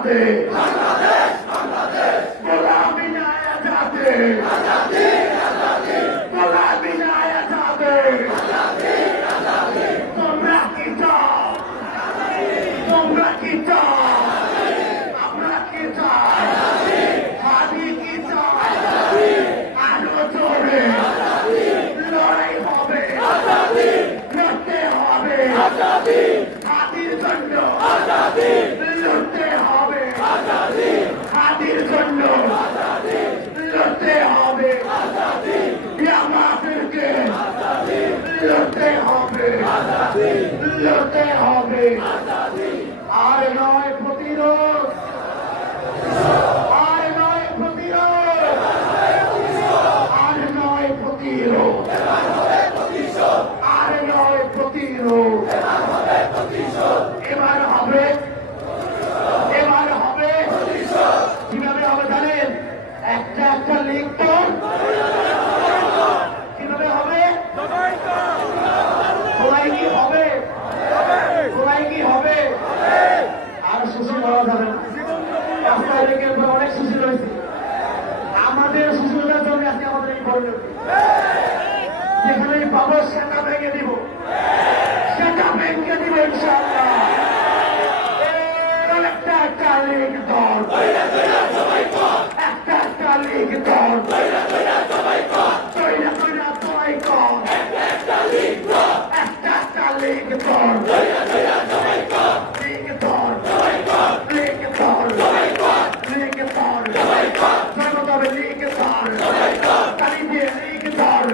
আজাদে গোলামি না আজাদে গোলামি না আজাদে তোমরা কি চাও তোমরা কি চাও আমরা কি চাই আমি কি চাই আরো জোরে লড়াই হবে লড়তে হবে স্বাধীর জন্য লড়তে হবে স্বাধীর জন্য লড়তে হবে আমাদেরকে লড়তে হবে লড়তে হবে আর নয় প্রতিরোধ আর নয় প্রতিরোধ আর নয় প্রতিরোধ আর নয় প্রতিরোধ এবার হবে এবার হবে কিভাবে হবে জানেন একটা একটা লিঙ্কন কিভাবে হবে খোলাই কি হবে খোলাই কি হবে আর সুশীল হওয়া যাবে না রাস্তায় লেগে অনেক সুশীল হয়েছে আমাদের সুশীলতার জন্য আজকে আমাদের এই পরিণতি যেখানেই পাবো সেটা ভেঙে দিব সেটা ভেঙে দিব ইনশাআল্লাহ একটা একটা লিগ দল একটা একটা লিগ দল তৈরা তৈরা সবাই কর একটা লিগ দল লিগ দল লিগ দল লিগ দল জনতাবে লিগ দল তালি দিয়ে লিগ দল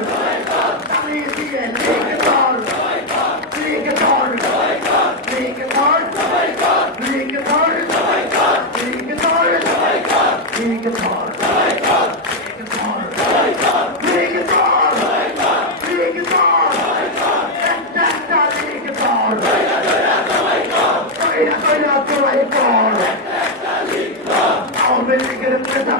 তালি দিয়ে লিগ দল লিগ দল লিগ দল লিগ দল লিগ দল লিগ দল আওয়ামী লীগের নেতা